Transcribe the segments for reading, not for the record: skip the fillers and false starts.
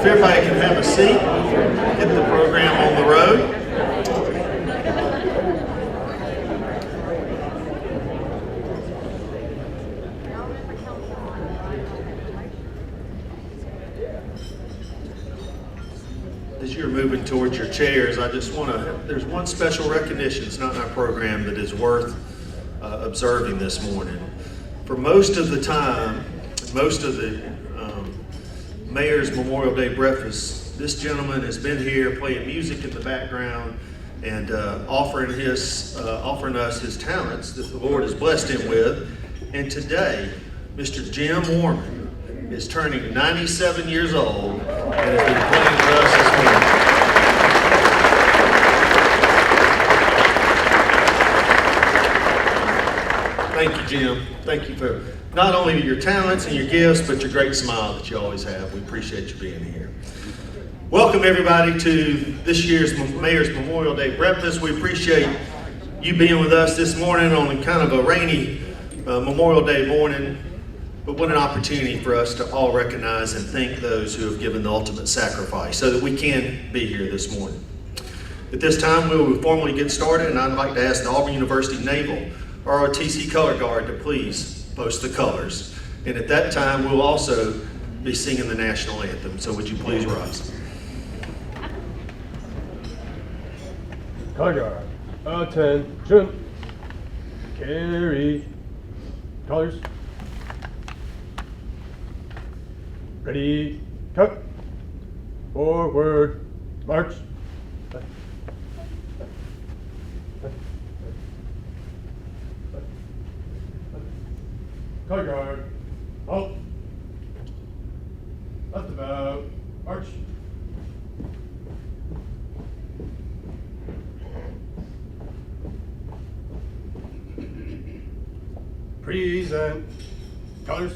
If everybody can have a seat, get the program on the road. As you're moving towards your chairs, I just want to, there's one special recognition, it's not in our program, that is worth observing this morning. For most of the time, most of the Mayor's Memorial Day breakfast, this gentleman has been here playing music in the background and offering us his talents that the Lord has blessed him with. And today, Mr. Jim Warman is turning 97 years old and has been playing for us this morning. Thank you, Jim. Thank you for not only your talents and your gifts, but your great smile that you always have. We appreciate you being here. Welcome everybody to this year's Mayor's Memorial Day breakfast. We appreciate you being with us this morning on kind of a rainy Memorial Day morning. But what an opportunity for us to all recognize and thank those who have given the ultimate sacrifice so that we can be here this morning. At this time, we will formally get started, and I'd like to ask the Auburn University Naval ROTC Color Guard to please post the colors. And at that time, we'll also be singing the national anthem. So would you please rise? Color Guard, attention, carry, colors. Ready, cut, forward, march. Color guard, halt. Left about, march. Present, colors.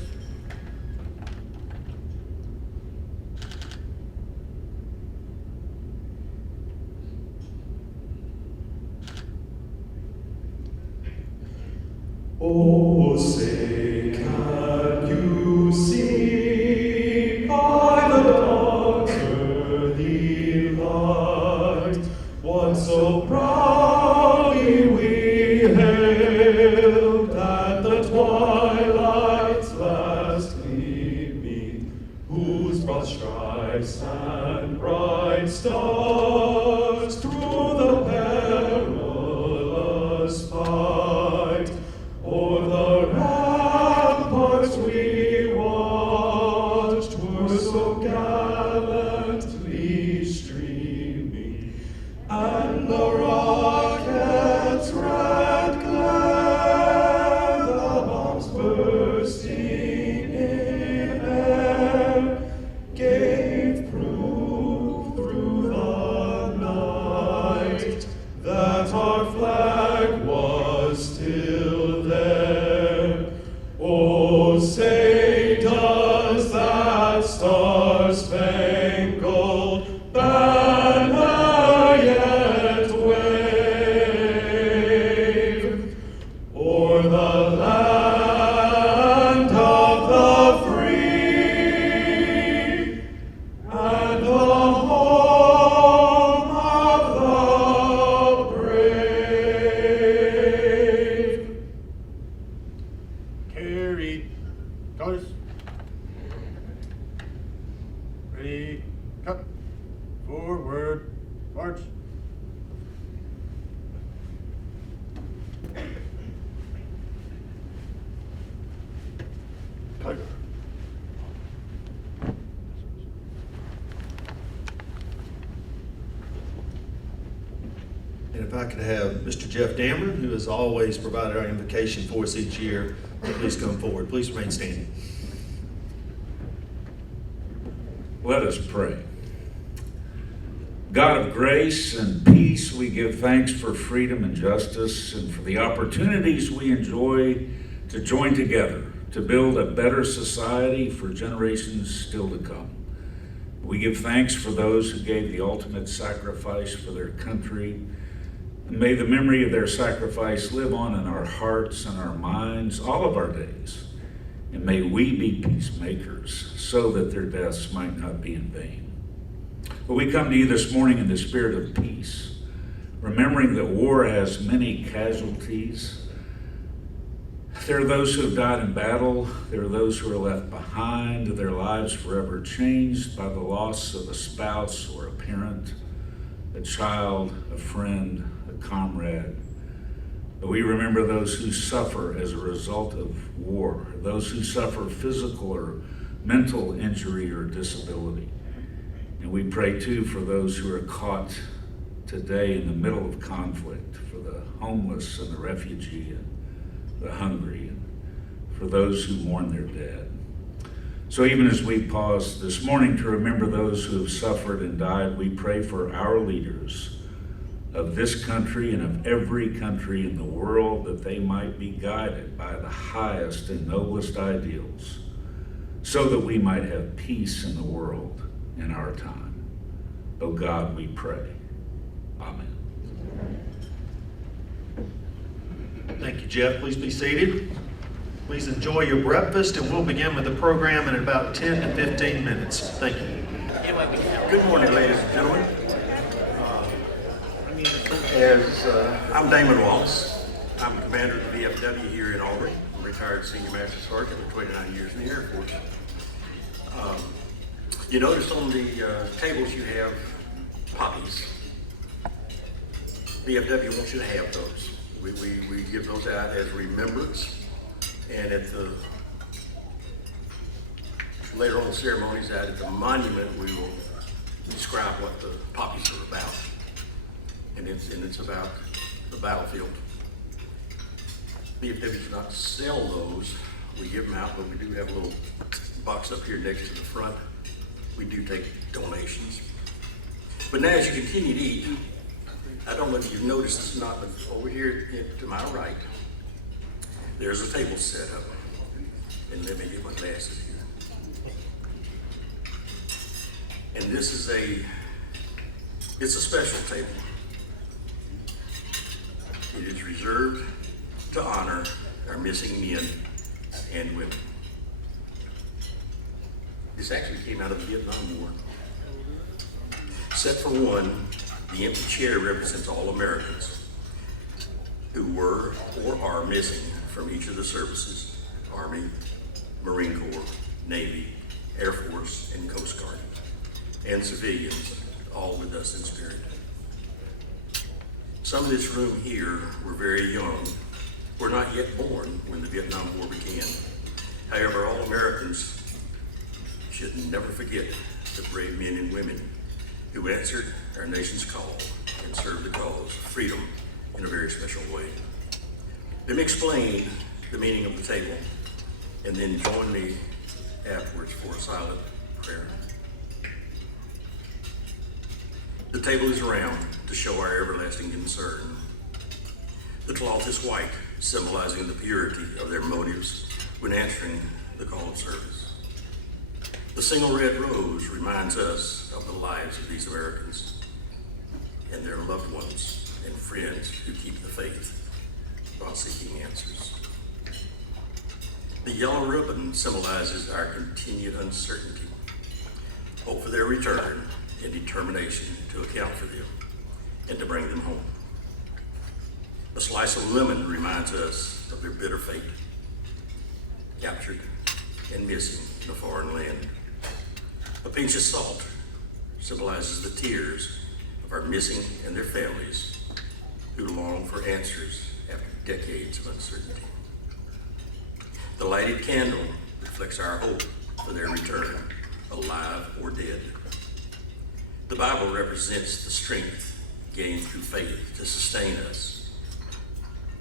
Oh, say, can you see by the dawn's early light what so proudly we hailed at the twilight's last gleaming, whose broad stripes and bright stars through the perilous fight o'er the ramparts we watched were so gallantly streaming, and the rocket's red glare, the bombs bursting in air, gave proof through the night that our flag was still there. Oh, say, does that star-spangled banner yet wave o'er the land of the free and the home of the brave? Carry, colors. Ready, cut, forward, march. Color. And if I could have Mr. Jeff Dameron, who has always provided our invocation for us each year, to please come forward. Please remain standing. Let us pray. God of grace and peace, we give thanks for freedom and justice and for the opportunities we enjoy to join together to build a better society for generations still to come. We give thanks for those who gave the ultimate sacrifice for their country. And may the memory of their sacrifice live on in our hearts and our minds all of our days. And may we be peacemakers so that their deaths might not be in vain. But we come to you this morning in the spirit of peace, remembering that war has many casualties. There are those who have died in battle. There are those who are left behind, their lives forever changed by the loss of a spouse or a parent, a child, a friend, a comrade. But we remember those who suffer as a result of war, those who suffer physical or mental injury or disability. And we pray too for those who are caught today in the middle of conflict, for the homeless and the refugee and the hungry, and for those who mourn their dead. So even as we pause this morning to remember those who have suffered and died, we pray for our leaders of this country and of every country in the world, that they might be guided by the highest and noblest ideals, so that we might have peace in the world in our time. O God, we pray. Amen. Thank you, Jeff. Please be seated. Please enjoy your breakfast, and we'll begin with the program in about 10 to 15 minutes. Thank you. Good morning, ladies and gentlemen. I'm Damon Wallace. I'm commander of the VFW here in Auburn. I'm retired senior master sergeant with 29 years in the Air Force. You notice on the tables you have poppies. VFW wants you to have those. We give those out as remembrance, and at the later on ceremonies out at the monument, we will describe what the poppies are about, and it's about the battlefield. VFW does not sell those; we give them out, but we do have a little box up here next to the front. We do take donations. But now, as you continue to eat, I don't know if you've noticed this or not, but over here to my right, there's a table set up. And let me get my glasses here. And this is it's a special table. It is reserved to honor our missing men and women. This actually came out of the Vietnam War. Set for one, the empty chair represents all Americans who were or are missing from each of the services: Army, Marine Corps, Navy, Air Force, and Coast Guard, and civilians, all with us in spirit. Some of this room here were very young, were not yet born when the Vietnam War began. However, all Americans should never forget the brave men and women who answered our nation's call and served the cause of freedom in a very special way. Let me explain the meaning of the table, and then join me afterwards for a silent prayer. The table is round to show our everlasting concern. The cloth is white, symbolizing the purity of their motives when answering the call of service. The single red rose reminds us of the lives of these Americans and their loved ones and friends who keep the faith while seeking answers. The yellow ribbon symbolizes our continued uncertainty, hope for their return, and determination to account for them and to bring them home. A slice of lemon reminds us of their bitter fate, captured and missing in a foreign land. A pinch of salt symbolizes the tears of our missing and their families who long for answers after decades of uncertainty. The lighted candle reflects our hope for their return, alive or dead. The Bible represents the strength gained through faith to sustain us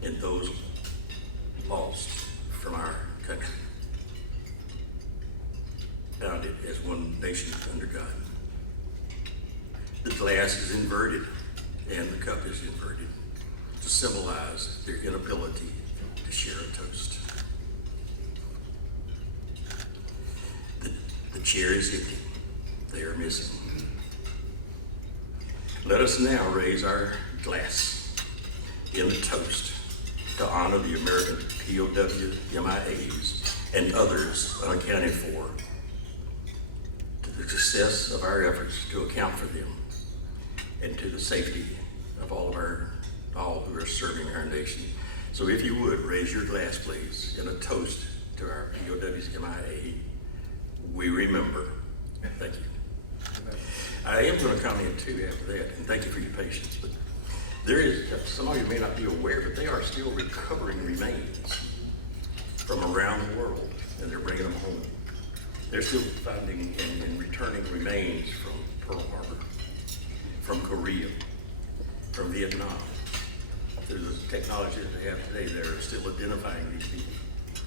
and those lost from our country, founded as one nation under God. The glass is inverted and the cup is inverted to symbolize their inability to share a toast. The chair is empty. They are missing. Let us now raise our glass in a toast to honor the American POW MIAs and others unaccounted for, to the success of our efforts to account for them, and to the safety of all who are serving our nation. So if you would, raise your glass, please, in a toast to our POWs MIA. We remember. Thank you. I am going to comment too after that, and thank you for your patience. But there is, some of you may not be aware, but they are still recovering remains from around the world, and they're bringing them home. They're still finding and returning remains from Pearl Harbor, from Korea, from Vietnam. Through the technology that they have today, they're still identifying these people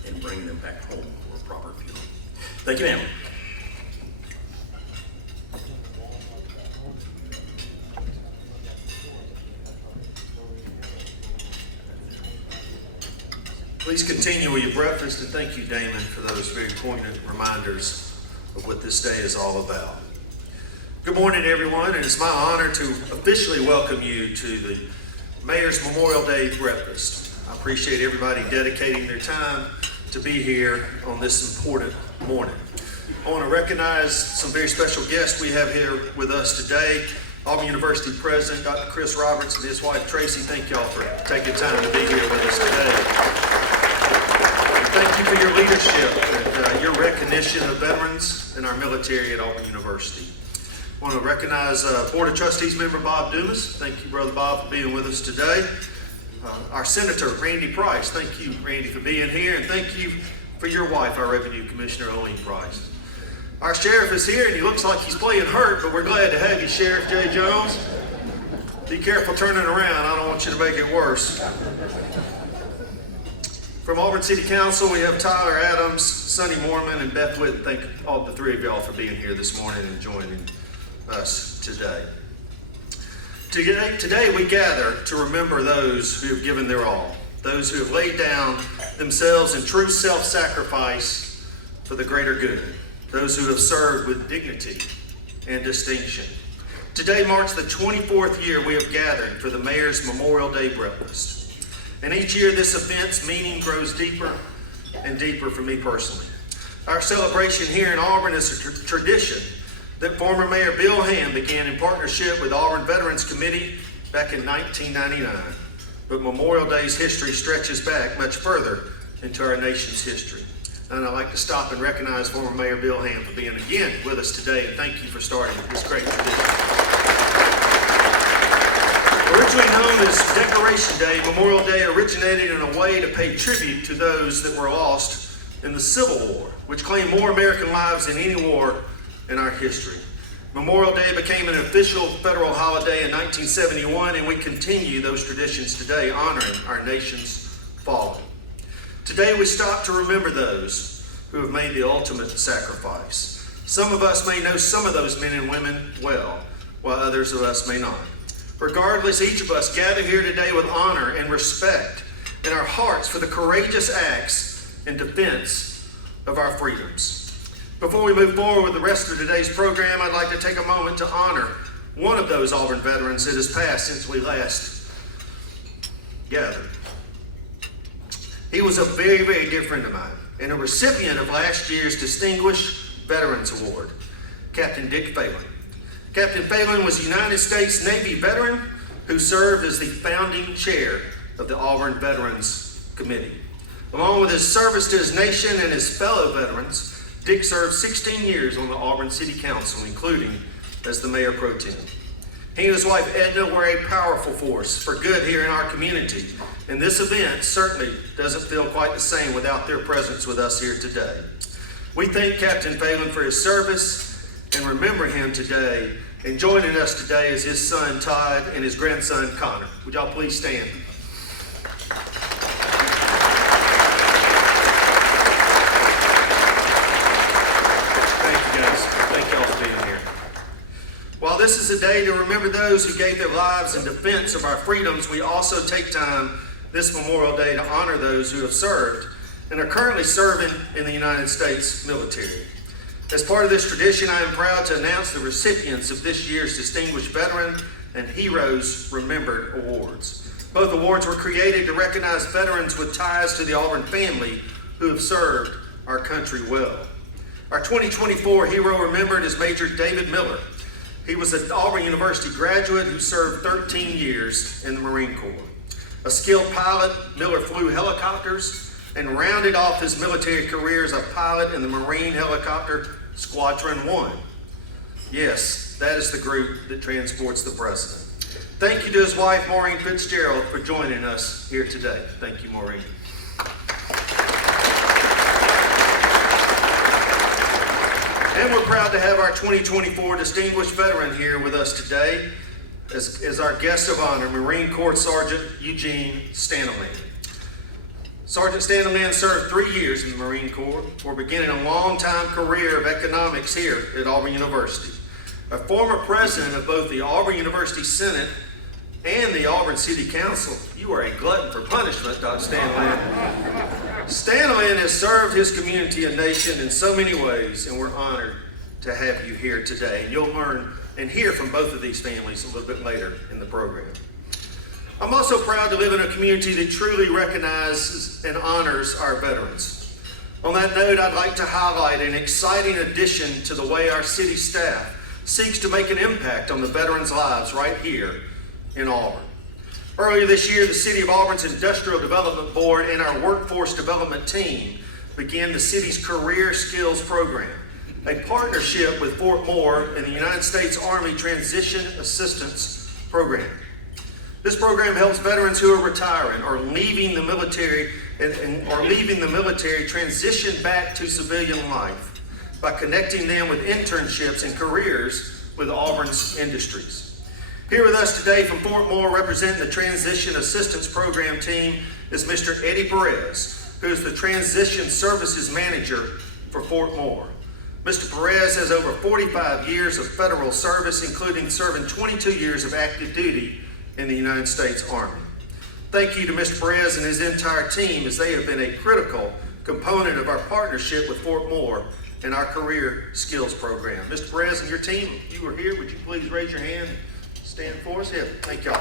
and bringing them back home for a proper funeral. Thank you, ma'am. Please continue with your breakfast, and thank you, Damon, for those very poignant reminders of what this day is all about. Good morning, everyone, and it's my honor to officially welcome you to the Mayor's Memorial Day breakfast. I appreciate everybody dedicating their time to be here on this important morning. I want to recognize some very special guests we have here with us today. Auburn University President Dr. Chris Roberts and his wife Tracy, thank y'all for taking time to be here with us today. Thank you for your leadership and your recognition of veterans in our military at Auburn University. I want to recognize Board of Trustees member Bob Dumas. Thank you, Brother Bob, for being with us today. Our Senator, Randy Price. Thank you, Randy, for being here. And thank you for your wife, our Revenue Commissioner, Oline Price. Our Sheriff is here, and he looks like he's playing hurt, but we're glad to have you, Sheriff Jay Jones. Be careful turning around. I don't want you to make it worse. From Auburn City Council, we have Tyler Adams, Sonny Moorman, and Beth Witt. Thank all the three of y'all for being here this morning and joining us today. Today we gather to remember those who have given their all, those who have laid down themselves in true self-sacrifice for the greater good, those who have served with dignity and distinction. Today marks the 24th year we have gathered for the Mayor's Memorial Day breakfast. And each year this event's meaning grows deeper and deeper for me personally. Our celebration here in Auburn is a tradition that former Mayor Bill Ham began in partnership with Auburn Veterans Committee back in 1999. But Memorial Day's history stretches back much further into our nation's history. And I'd like to stop and recognize former Mayor Bill Ham for being again with us today, and thank you for starting this great tradition. Originally known as Decoration Day, Memorial Day originated in a way to pay tribute to those that were lost in the Civil War, which claimed more American lives than any war in our history. Memorial Day became an official federal holiday in 1971, and we continue those traditions today, honoring our nation's fallen. Today we stop to remember those who have made the ultimate sacrifice. Some of us may know some of those men and women well, while others of us may not. Regardless, each of us gather here today with honor and respect in our hearts for the courageous acts in defense of our freedoms. Before we move forward with the rest of today's program, I'd like to take a moment to honor one of those Auburn veterans that has passed since we last gathered. He was a very, very dear friend of mine and a recipient of last year's Distinguished Veterans Award, Captain Dick Phelan. Captain Phelan was a United States Navy veteran who served as the founding chair of the Auburn Veterans Committee. Along with his service to his nation and his fellow veterans, Dick served 16 years on the Auburn City Council, including as the Mayor Pro Tem. He and his wife Edna were a powerful force for good here in our community, and this event certainly doesn't feel quite the same without their presence with us here today. We thank Captain Phelan for his service and remember him today. And joining us today is his son Todd and his grandson Connor. Would y'all please stand? Thank you guys. Thank y'all for being here. While this is a day to remember those who gave their lives in defense of our freedoms, we also take time this Memorial Day to honor those who have served and are currently serving in the United States military. As part of this tradition, I am proud to announce the recipients of this year's Distinguished Veteran and Heroes Remembered Awards. Both awards were created to recognize veterans with ties to the Auburn family who have served our country well. Our 2024 hero remembered is Major David Miller. He was an Auburn University graduate who served 13 years in the Marine Corps. A skilled pilot, Miller flew helicopters and rounded off his military career as a pilot in the Marine Helicopter Squadron 1. Yes, that is the group that transports the president. Thank you to his wife, Maureen Fitzgerald, for joining us here today. Thank you, Maureen. And we're proud to have our 2024 Distinguished Veteran here with us today as our guest of honor, Marine Corps Sergeant Eugene Stanley. Sergeant Stanley served 3 years in the Marine Corps before beginning a long-time career of economics here at Auburn University. A former president of both the Auburn University Senate and the Auburn City Council. You are a glutton for punishment, Dr. Stanley. Stanley has served his community and nation in so many ways, and we're honored to have you here today. And you'll learn and hear from both of these families a little bit later in the program. I'm also proud to live in a community that truly recognizes and honors our veterans. On that note, I'd like to highlight an exciting addition to the way our city staff seeks to make an impact on the veterans' lives right here in Auburn. Earlier this year, the City of Auburn's Industrial Development Board and our Workforce Development Team began the city's Career Skills Program, a partnership with Fort Moore and the United States Army Transition Assistance Program. This program helps veterans who are retiring or leaving the military transition back to civilian life by connecting them with internships and careers with Auburn's industries. Here with us today from Fort Moore representing the Transition Assistance Program team is Mr. Eddie Perez, who is the Transition Services Manager for Fort Moore. Mr. Perez has over 45 years of federal service, including serving 22 years of active duty in the United States Army. Thank you to Mr. Perez and his entire team, as they have been a critical component of our partnership with Fort Moore and our Career Skills Program. Mr. Perez and your team, if you are here, would you please raise your hand? Stand for us. Yeah, thank y'all.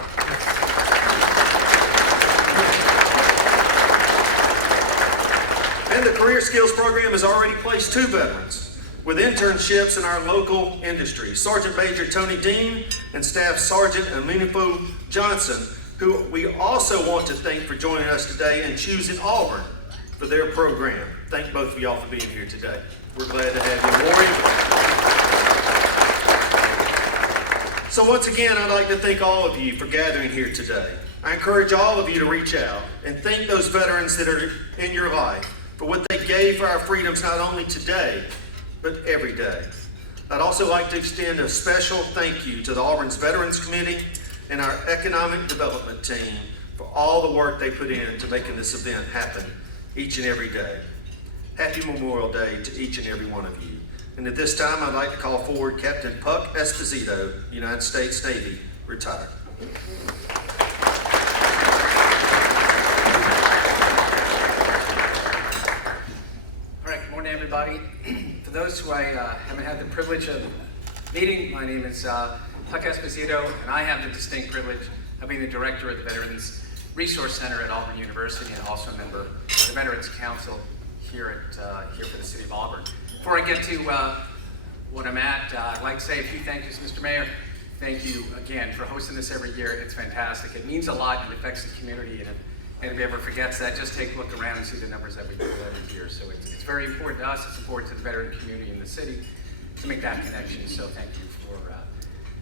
And the Career Skills Program has already placed 2 veterans with internships in our local industry. Sergeant Major Tony Dean and Staff Sergeant Aminifo Johnson, who we also want to thank for joining us today and choosing Auburn for their program. Thank both of y'all for being here today. We're glad to have you, Maureen. So once again, I'd like to thank all of you for gathering here today. I encourage all of you to reach out and thank those veterans that are in your life for what they gave for our freedoms, not only today, but every day. I'd also like to extend a special thank you to the Auburn's Veterans Committee and our Economic Development Team for all the work they put into making this event happen each and every day. Happy Memorial Day to each and every one of you. And at this time, I'd like to call forward Captain Puck Esposito, United States Navy, retired. All right, good morning, everybody. For those who I haven't had the privilege of meeting, my name is Puck Esposito, and I have the distinct privilege of being the director of the Veterans Resource Center at Auburn University and also a member of the Veterans Council here for the City of Auburn. Before I get to what I'm at, I'd like to say a few thank yous, Mr. Mayor. Thank you again for hosting this every year. It's fantastic. It means a lot and it affects the community. And if anybody ever forgets that, just take a look around and see the numbers that we do every year. So it's very important to us. It's important to the veteran community in the city to make that connection. So thank you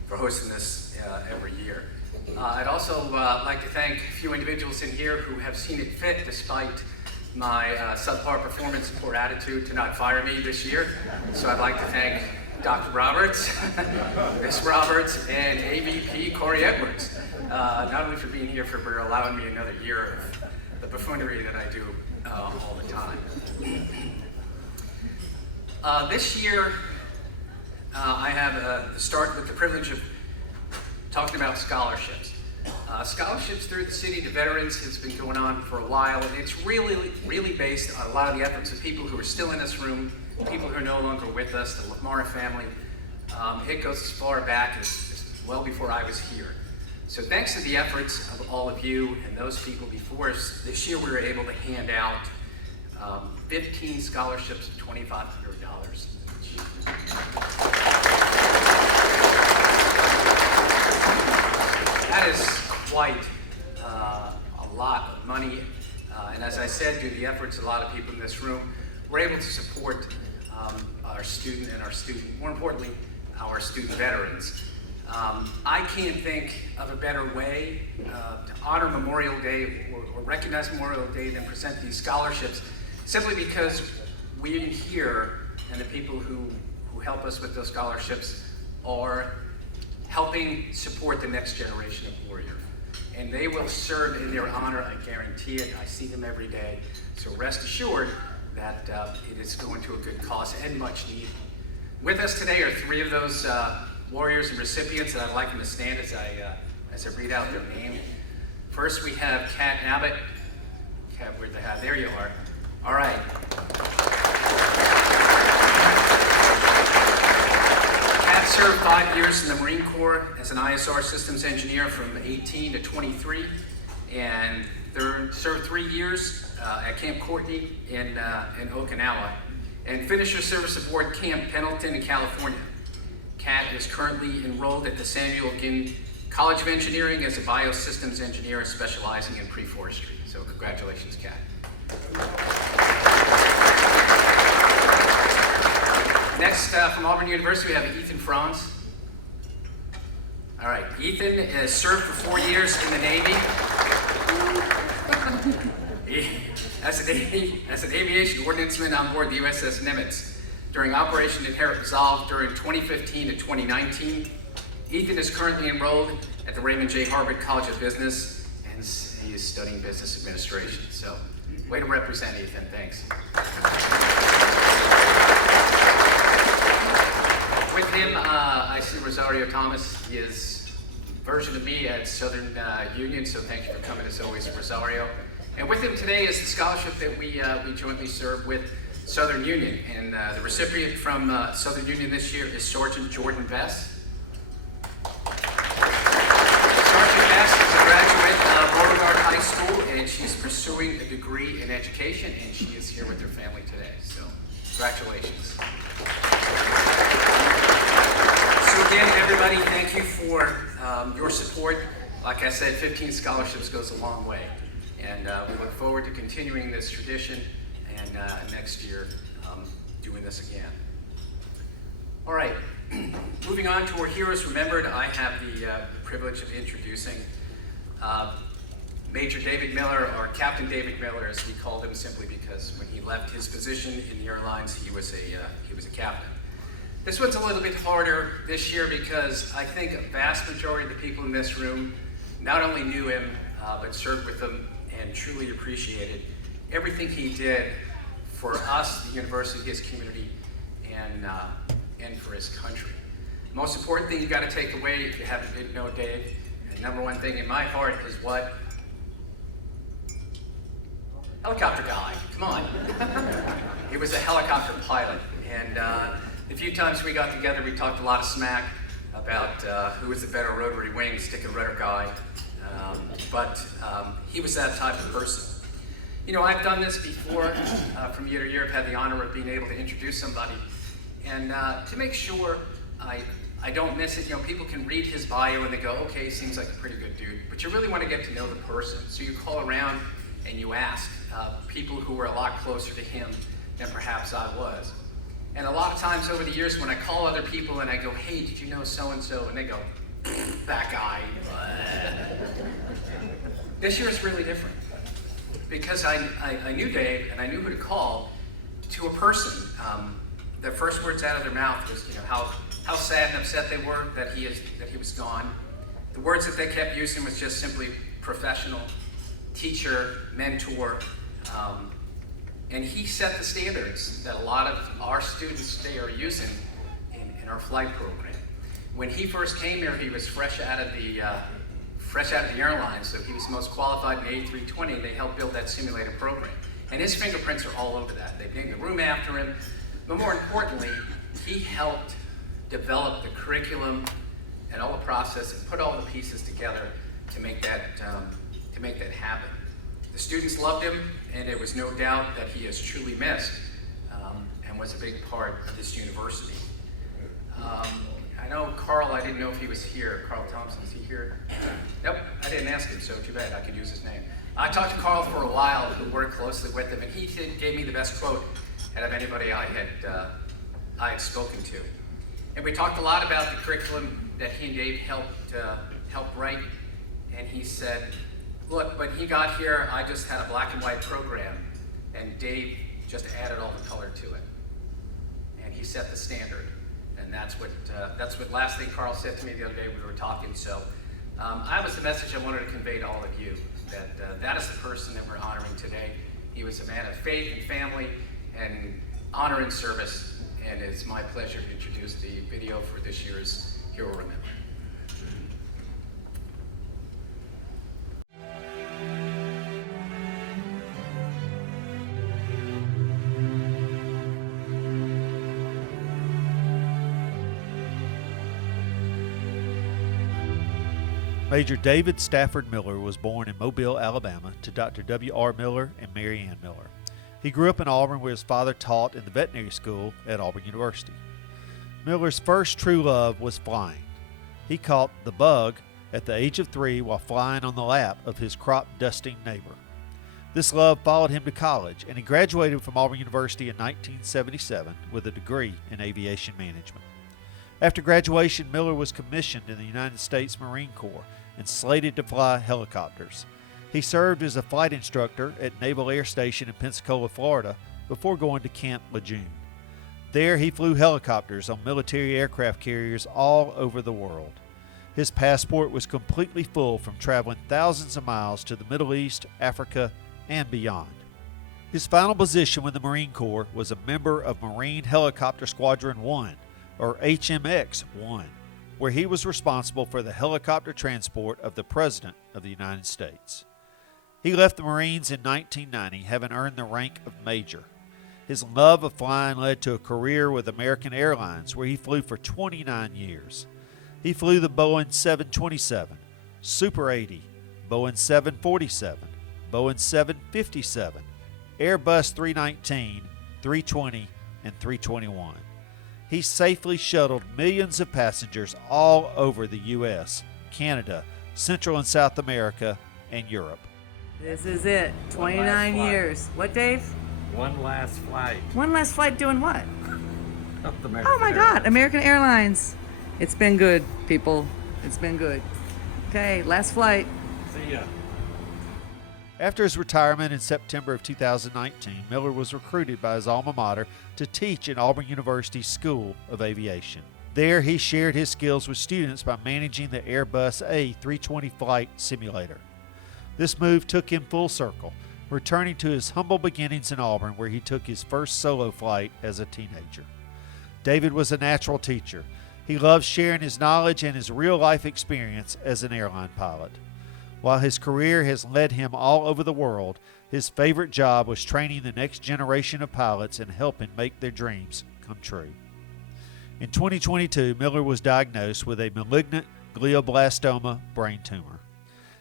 for hosting this every year. I'd also like to thank a few individuals in here who have seen it fit, despite my subpar performance and poor attitude, to not fire me this year. So I'd like to thank Dr. Roberts, Ms. Roberts, and AVP Corey Edwards, not only for being here, for allowing me another year of the buffoonery that I do all the time. This year, I have start with the privilege of talking about scholarships. Scholarships through the city to veterans has been going on for a while, and it's really based on a lot of the efforts of people who are still in this room, people who are no longer with us, the Lamara family. It goes as far back as well before I was here. So thanks to the efforts of all of you and those people before us, this year we were able to hand out 15 scholarships of $2,500 each. That is quite a lot of money. And as I said, due to the efforts of a lot of people in this room, we're able to support our student and more importantly, our student veterans. I can't think of a better way to honor Memorial Day or recognize Memorial Day than present these scholarships, simply because we here and the people who help us with those scholarships are helping support the next generation of warrior. And they will serve in their honor, I guarantee it. I see them every day. So rest assured that it is going to a good cause and much needed. With us today are three of those warriors and recipients, and I'd like them to stand as I read out their name. First, we have Kat Abbott. Kat, where'd the hat? There you are. All right. Kat served 5 years in the Marine Corps as an ISR systems engineer from 18 to 23, and served 3 years at Camp Courtney in Okinawa, and finished her service aboard Camp Pendleton in California. Kat is currently enrolled at the Samuel Ginn College of Engineering as a biosystems engineer specializing in pre-forestry. So congratulations, Kat. Next, from Auburn University, we have Ethan Franz. All right, Ethan has served for 4 years in the Navy. As an aviation ordnanceman on board the USS Nimitz during Operation Inherent Resolve during 2015 to 2019. Ethan is currently enrolled at the Raymond J. Harvard College of Business, and he is studying business administration. So, way to represent, Ethan. Thanks. With him, I see Rosario Thomas. He is a version of me at Southern Union, so thank you for coming as always, Rosario. And with him today is the scholarship that we jointly serve with Southern Union. And the recipient from Southern Union this year is Sergeant Jordan Best. Sergeant Best is a graduate of Beauregard High School, and she's pursuing a degree in education, and she is here with her family today. So, congratulations. So again, everybody, thank you for your support. Like I said, 15 scholarships goes a long way. And we look forward to continuing this tradition and next year doing this again. All right, moving on to our Heroes Remembered, I have the privilege of introducing Major David Miller, or Captain David Miller, as we called him, simply because when he left his position in the airlines, he was a captain. This one's a little bit harder this year because I think a vast majority of the people in this room not only knew him, but served with him and truly appreciated everything he did for us, the university, his community, and for his country. The most important thing you got to take away, if you didn't know Dave, the number one thing in my heart is what? Helicopter guy, come on. He was a helicopter pilot, and the few times we got together, we talked a lot of smack about who was the better rotary wing, stick and rudder guy. But he was that type of person. You know, I've done this before from year to year. I've had the honor of being able to introduce somebody. And to make sure I don't miss it, you know, people can read his bio and they go, okay, seems like a pretty good dude. But you really want to get to know the person. So you call around and you ask people who were a lot closer to him than perhaps I was. And a lot of times over the years when I call other people and I go, hey, did you know so-and-so? And they go, that guy. This year is really different because I knew Dave and I knew who to call to a person. The first words out of their mouth was, you know, how sad and upset they were that he was gone. The words that they kept using was just simply professional, teacher, mentor, and he set the standards that a lot of our students today are using in our flight program. When he first came here, he was fresh out of the airline, so he was most qualified in A320. They helped build that simulator program. And his fingerprints are all over that. They named the room after him. But more importantly, he helped develop the curriculum and all the process and put all the pieces together to make that happen. The students loved him, and there was no doubt that he is truly missed and was a big part of this university. I know Carl, I didn't know if he was here. Carl Thompson, is he here? Nope, I didn't ask him, so too bad, I could use his name. I talked to Carl for a while, who worked closely with him, and he gave me the best quote out of anybody I had spoken to. And we talked a lot about the curriculum that he and Dave helped write, and he said, look, when he got here, I just had a black and white program, and Dave just added all the color to it. And he set the standard. And that's what last thing Carl said to me the other day when we were talking. So that was the message I wanted to convey to all of you, that that is the person that we're honoring today. He was a man of faith and family and honor and service, and it's my pleasure to introduce the video for this year's Hero Remember. Major David Stafford Miller was born in Mobile, Alabama, to Dr. W.R. Miller and Mary Ann Miller. He grew up in Auburn, where his father taught in the veterinary school at Auburn University. Miller's first true love was flying. He caught the bug at the age of 3 while flying on the lap of his crop-dusting neighbor. This love followed him to college, and he graduated from Auburn University in 1977 with a degree in aviation management. After graduation, Miller was commissioned in the United States Marine Corps and slated to fly helicopters. He served as a flight instructor at Naval Air Station in Pensacola, Florida, before going to Camp Lejeune. There, he flew helicopters on military aircraft carriers all over the world. His passport was completely full from traveling thousands of miles to the Middle East, Africa, and beyond. His final position with the Marine Corps was a member of Marine Helicopter Squadron 1, or HMX-1, where he was responsible for the helicopter transport of the President of the United States. He left the Marines in 1990, having earned the rank of Major. His love of flying led to a career with American Airlines, where he flew for 29 years. He flew the Boeing 727, Super 80, Boeing 747, Boeing 757, Airbus 319, 320, and 321. He safely shuttled millions of passengers all over the U.S., Canada, Central and South America, and Europe. This is it. 29 years. What, Dave? One last flight. One last flight doing what? Up the American Oh my God, American Airlines. It's been good, people. It's been good. Okay, last flight. See ya. After his retirement in September of 2019, Miller was recruited by his alma mater to teach in Auburn University's School of Aviation. There, he shared his skills with students by managing the Airbus A320 flight simulator. This move took him full circle, returning to his humble beginnings in Auburn, where he took his first solo flight as a teenager. David was a natural teacher. He loved sharing his knowledge and his real-life experience as an airline pilot. While his career has led him all over the world, his favorite job was training the next generation of pilots and helping make their dreams come true. In 2022, Miller was diagnosed with a malignant glioblastoma brain tumor.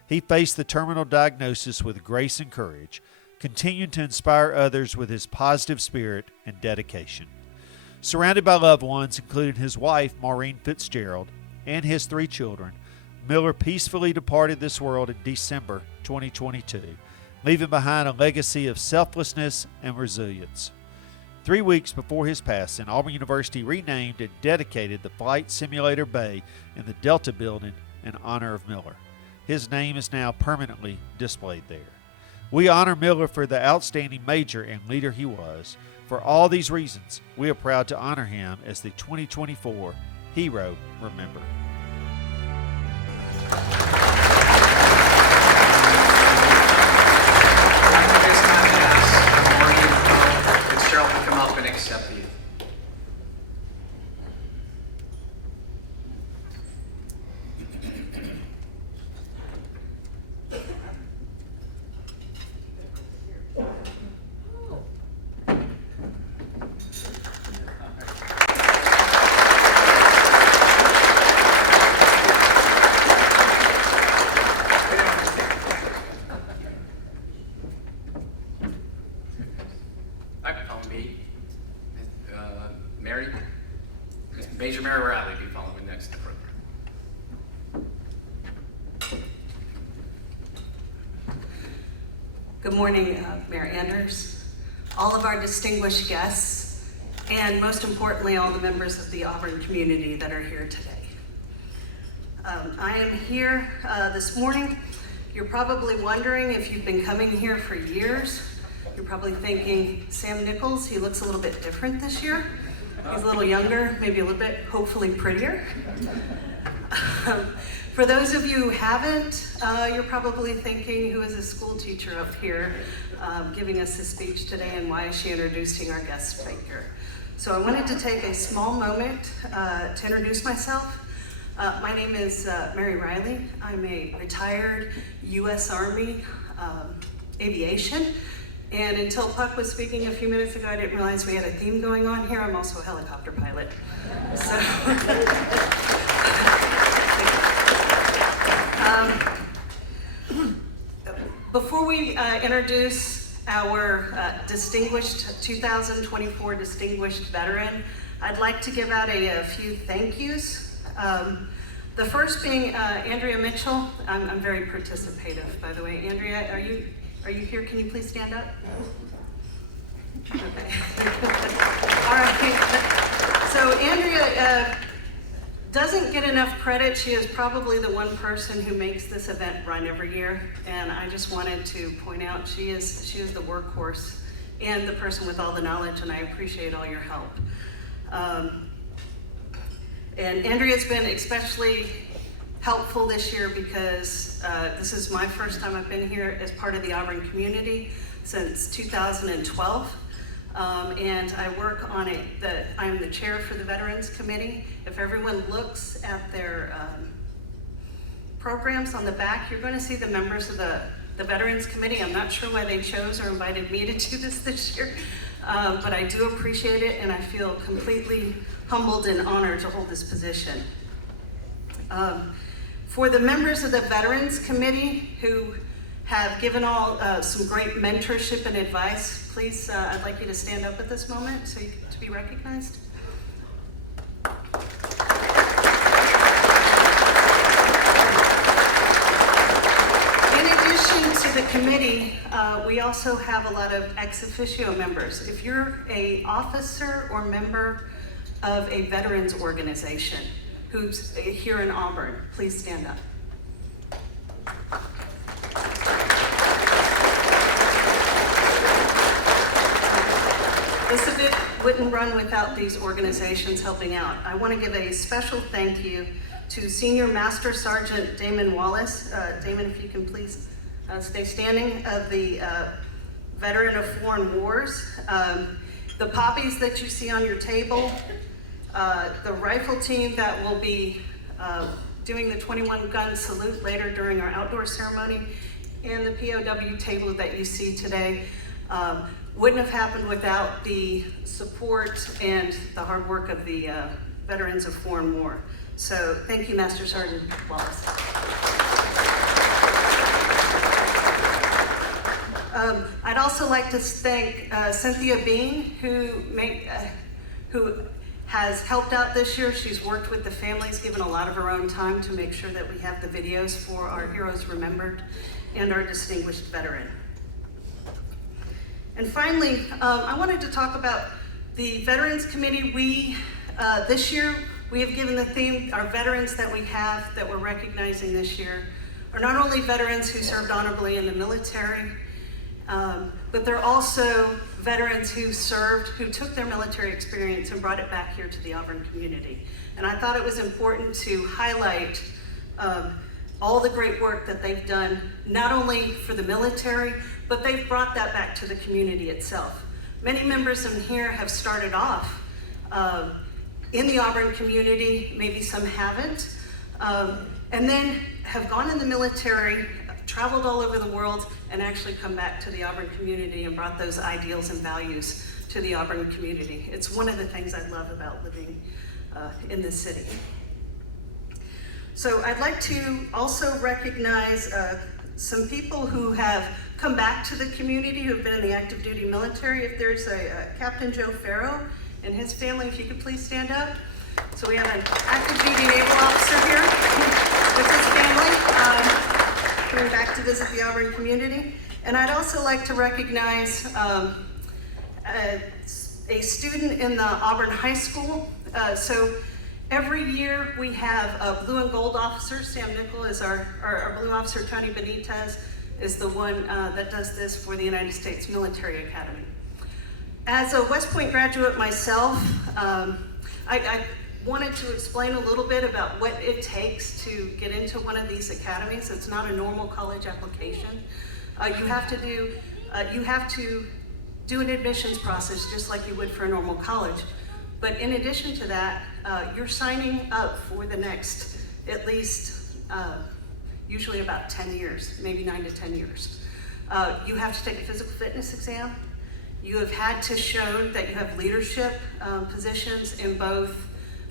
He faced the terminal diagnosis with grace and courage, continuing to inspire others with his positive spirit and dedication. Surrounded by loved ones, including his wife, Maureen Fitzgerald, and his 3 children, Miller peacefully departed this world in December 2022, leaving behind a legacy of selflessness and resilience. 3 weeks before his passing, Auburn University renamed and dedicated the Flight Simulator Bay in the Delta Building in honor of Miller. His name is now permanently displayed there. We honor Miller for the outstanding major and leader he was. For all these reasons, we are proud to honor him as the 2024 Hero Remembered. After this time pass, Maureen Fitzgerald can come up and accept the Good morning, Mayor Anders, all of our distinguished guests, and most importantly, all the members of the Auburn community that are here today. I am here this morning. You're probably wondering if you've been coming here for years. You're probably thinking, Sam Nichols, he looks a little bit different this year. He's a little younger, maybe a little bit, hopefully prettier. For those of you who haven't, you're probably thinking, who is a school teacher up here giving us this speech today, and why is she introducing our guest speaker? So I wanted to take a small moment to introduce myself. My name is Mary Riley. I'm a retired U.S. Army aviation. And until Puck was speaking a few minutes ago, I didn't realize we had a theme going on here. I'm also a helicopter pilot. So, before we introduce our distinguished 2024 Distinguished Veteran, I'd like to give out a few thank yous. The first being Andrea Mitchell. I'm very participative, by the way. Andrea, are you here? Can you please stand up? Okay. All right. So Andrea doesn't get enough credit. She is probably the one person who makes this event run every year, and I just wanted to point out she is the workhorse and the person with all the knowledge, and I appreciate all your help. And Andrea's been especially helpful this year because this is my first time I've been here as part of the Auburn community since 2012. And I work on I'm the chair for the Veterans Committee. If everyone looks at their programs on the back, you're going to see the members of the Veterans Committee. I'm not sure why they chose or invited me to do this year, but I do appreciate it, and I feel completely humbled and honored to hold this position. For the members of the Veterans Committee who have given all some great mentorship and advice, please, I'd like you to stand up at this moment so you get to be recognized. In addition to the committee, we also have a lot of ex officio members. If you're an officer or member of a veterans organization who's here in Auburn, please stand up. This event wouldn't run without these organizations helping out. I want to give a special thank you to Senior Master Sergeant Damon Wallace. Damon, if you can please stay standing, of the Veteran of Foreign Wars. The poppies that you see on your table, the rifle team that will be doing the 21-gun salute later during our outdoor ceremony, and the POW table that you see today wouldn't have happened without the support and the hard work of the Veterans of Foreign War. So thank you, Master Sergeant Wallace. I'd also like to thank Cynthia Bean, who has helped out this year. She's worked with the families, given a lot of her own time to make sure that we have the videos for our Heroes Remembered and our Distinguished Veteran. And finally, I wanted to talk about the Veterans Committee. This year, we have given the theme, our veterans that we have that we're recognizing this year are not only veterans who served honorably in the military, but they're also veterans who took their military experience and brought it back here to the Auburn community. And I thought it was important to highlight all the great work that they've done, not only for the military, but they've brought that back to the community itself. Many members in here have started off in the Auburn community, maybe some haven't, and then have gone in the military, traveled all over the world, and actually come back to the Auburn community and brought those ideals and values to the Auburn community. It's one of the things I love about living in this city. So I'd like to also recognize some people who have come back to the community, who've been in the active duty military. If there's a Captain Joe Farrow and his family, if you could please stand up. So we have an active duty naval officer here with his family, coming back to visit the Auburn community. And I'd also like to recognize a student in the Auburn High School. So every year we have a blue and gold officer. Sam Nickel is our blue officer. Tony Benitez is the one that does this for the United States Military Academy. As a West Point graduate myself, I wanted to explain a little bit about what it takes to get into one of these academies. It's not a normal college application. You have to do an admissions process just like you would for a normal college. But in addition to that, you're signing up for the next at least usually about 10 years, maybe 9 to 10 years. You have to take a physical fitness exam. You have had to show that you have leadership positions in both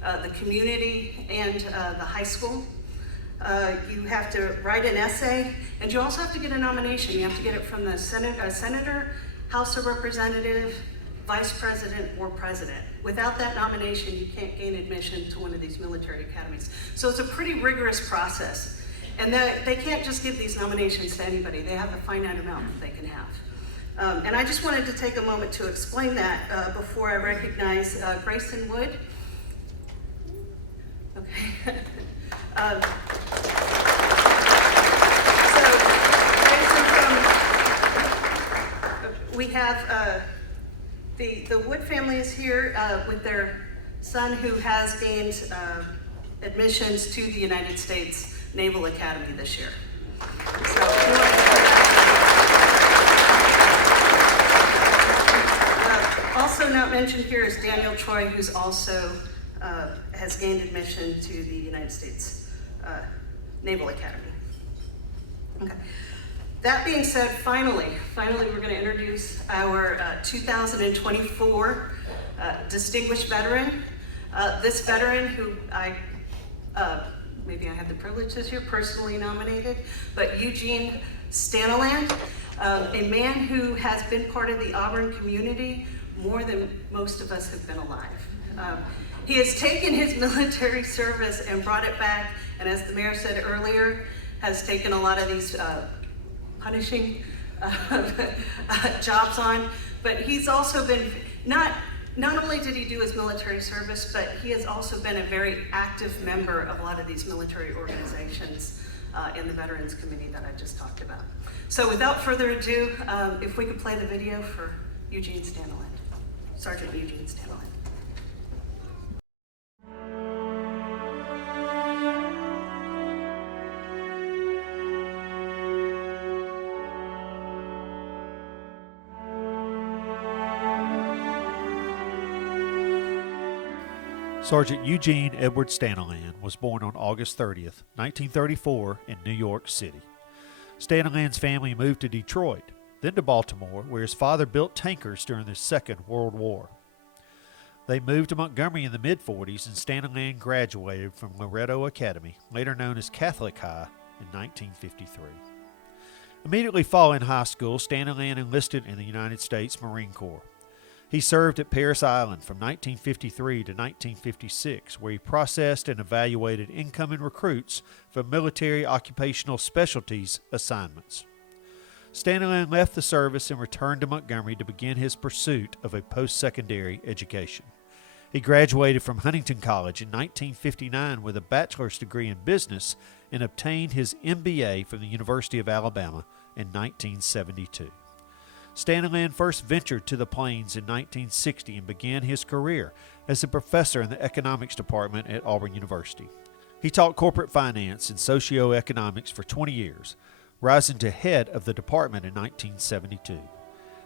the community and the high school. You have to write an essay, and you also have to get a nomination. You have to get it from the senator, House of Representative, Vice President, or President. Without that nomination, you can't gain admission to one of these military academies. So it's a pretty rigorous process. And they can't just give these nominations to anybody. They have a finite amount that they can have. And I just wanted to take a moment to explain that before I recognize Grayson Wood. Okay. We have the Wood family is here with their son who has gained admissions to the United States Naval Academy this year. Also not mentioned here is Daniel Troy, who's also has gained admission to the United States Naval Academy. Okay. That being said, finally, we're going to introduce our 2024 distinguished veteran. This veteran who maybe I had the privilege this year, personally nominated, but Eugene Staniland, a man who has been part of the Auburn community more than most of us have been alive. He has taken his military service and brought it back, and as the mayor said earlier, has taken a lot of these punishing jobs on, but he's also been, not only did he do his military service, but he has also been a very active member of a lot of these military organizations in the Veterans Committee that I just talked about. So without further ado, if we could play the video for Eugene Staniland, Sergeant Eugene Staniland. Sergeant Eugene Edward Staniland was born on August 30th, 1934 in New York City. Staniland's family moved to Detroit, then to Baltimore, where his father built tankers during the Second World War. They moved to Montgomery in the mid-40s, and Staniland graduated from Loretto Academy, later known as Catholic High, in 1953. Immediately following high school, Staniland enlisted in the United States Marine Corps. He served at Parris Island from 1953 to 1956, where he processed and evaluated incoming recruits for military occupational specialties assignments. Staniland left the service and returned to Montgomery to begin his pursuit of a post-secondary education. He graduated from Huntington College in 1959 with a bachelor's degree in business and obtained his MBA from the University of Alabama in 1972. Staniland first ventured to the plains in 1960 and began his career as a professor in the economics department at Auburn University. He taught corporate finance and socioeconomics for 20 years, rising to head of the department in 1972.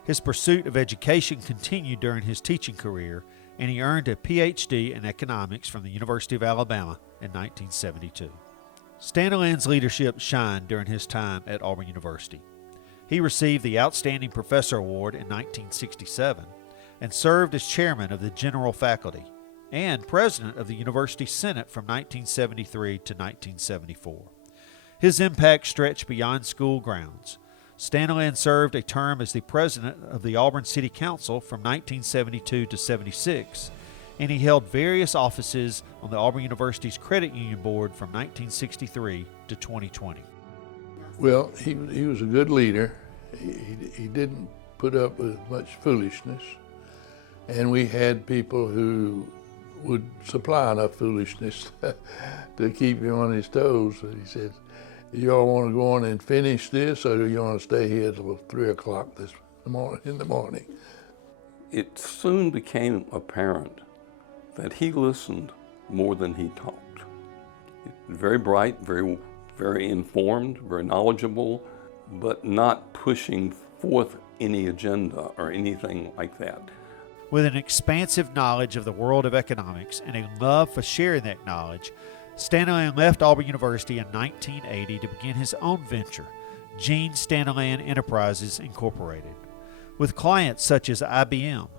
His pursuit of education continued during his teaching career, and he earned a PhD in economics from the University of Alabama in 1972. Staniland's leadership shined during his time at Auburn University. He received the Outstanding Professor Award in 1967 and served as chairman of the General Faculty and president of the University Senate from 1973 to 1974. His impact stretched beyond school grounds. Staniland served a term as the president of the Auburn City Council from 1972 to 76, and he held various offices on the Auburn University's Credit Union Board from 1963 to 2020. Well, he was a good leader, He didn't put up with much foolishness, and we had people who would supply enough foolishness to keep him on his toes. He said, "Y'all want to go on and finish this, or do you want to stay here till 3 o'clock in the morning?" It soon became apparent that he listened more than he talked. Very bright, very informed, very knowledgeable, but not pushing forth any agenda or anything like that. With an expansive knowledge of the world of economics and a love for sharing that knowledge, Staniland left Auburn University in 1980 to begin his own venture, Gene Staniland Enterprises Incorporated. With clients such as IBM,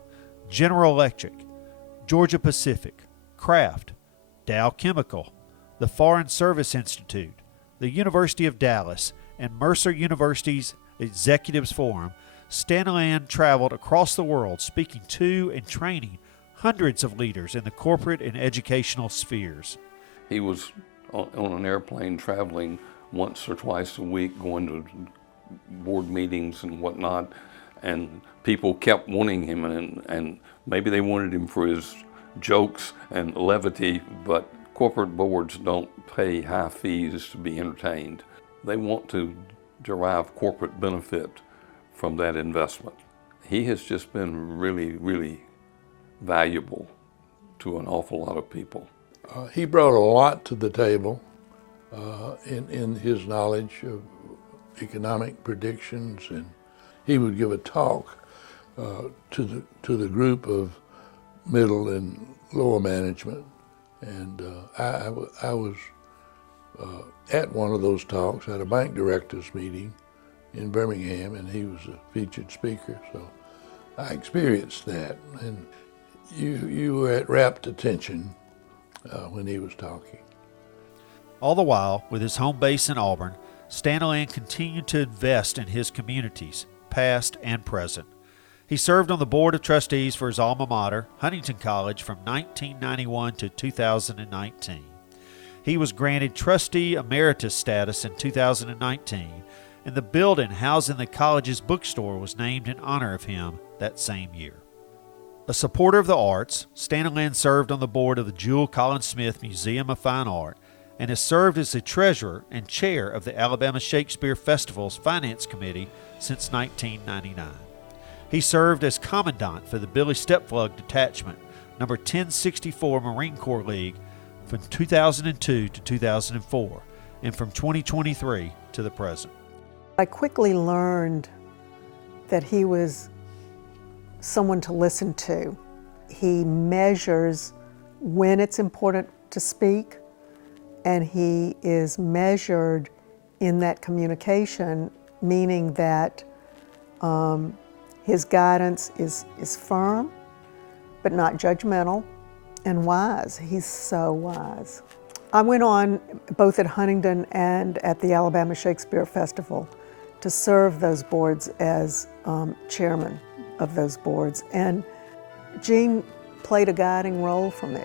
General Electric, Georgia Pacific, Kraft, Dow Chemical, the Foreign Service Institute, the University of Dallas, and Mercer University's Executives Forum, Staniland traveled across the world speaking to and training hundreds of leaders in the corporate and educational spheres. He was on an airplane traveling once or twice a week, going to board meetings and whatnot, and people kept wanting him, and maybe they wanted him for his jokes and levity, but corporate boards don't pay high fees to be entertained. They want to derive corporate benefit from that investment. He has just been really, really valuable to an awful lot of people. He brought a lot to the table in his knowledge of economic predictions, and he would give a talk to the group of middle and lower management. And I was at one of those talks at a bank directors meeting in Birmingham, and he was a featured speaker. So I experienced that, and you were at rapt attention when he was talking. All the while, with his home base in Auburn, Staniland continued to invest in his communities, past and present. He served on the board of trustees for his alma mater, Huntington College, from 1991 to 2019. He was granted trustee emeritus status in 2019, and the building housing the college's bookstore was named in honor of him that same year. A supporter of the arts, Staniland served on the board of the Jewel Collins Smith Museum of Fine Art and has served as the treasurer and chair of the Alabama Shakespeare Festival's Finance Committee since 1999. He served as commandant for the Billy Stepflug Detachment, number 1064 Marine Corps League, from 2002 to 2004, and from 2023 to the present. I quickly learned that he was someone to listen to. He measures when it's important to speak, and he is measured in that communication, meaning that his guidance is firm, but not judgmental, and wise. He's so wise. I went on both at Huntington and at the Alabama Shakespeare Festival to serve those boards as chairman of those boards, and Gene played a guiding role for me.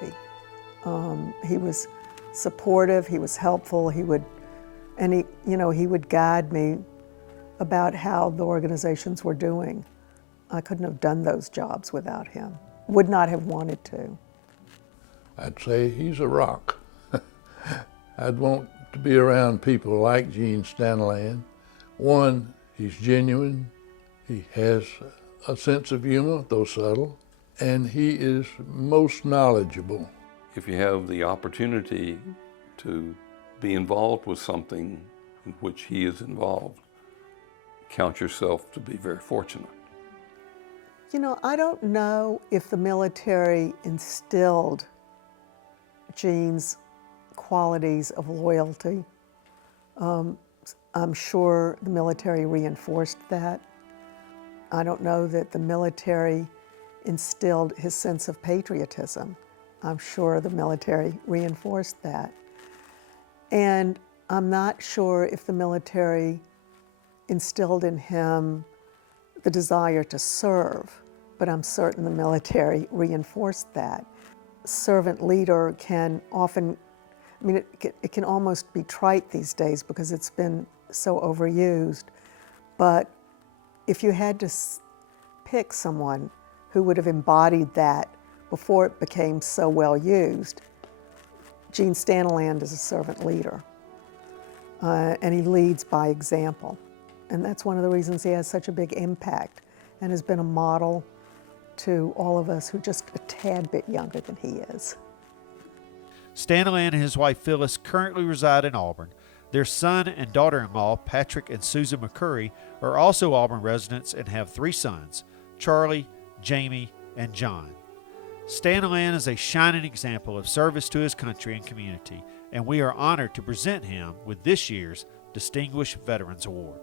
He was supportive, he was helpful, he would guide me about how the organizations were doing. I couldn't have done those jobs without him. Would not have wanted to. I'd say he's a rock. I'd want to be around people like Gene Staniland. One, he's genuine, he has a sense of humor, though subtle, and he is most knowledgeable. If you have the opportunity to be involved with something in which he is involved, count yourself to be very fortunate. You know, I don't know if the military instilled Gene's qualities of loyalty. I'm sure the military reinforced that. I don't know that the military instilled his sense of patriotism. I'm sure the military reinforced that. And I'm not sure if the military instilled in him the desire to serve, but I'm certain the military reinforced that. Servant leader can often, it can almost be trite these days because it's been so overused, but if you had to pick someone who would have embodied that before it became so well used, Gene Staniland is a servant leader, and he leads by example. And that's one of the reasons he has such a big impact and has been a model to all of us who are just a tad bit younger than he is. Staniland and his wife Phyllis currently reside in Auburn. Their son and daughter-in-law, Patrick and Susan McCurry, are also Auburn residents and have 3 sons, Charlie, Jamie, and John. Staniland is a shining example of service to his country and community, and we are honored to present him with this year's Distinguished Veterans Award.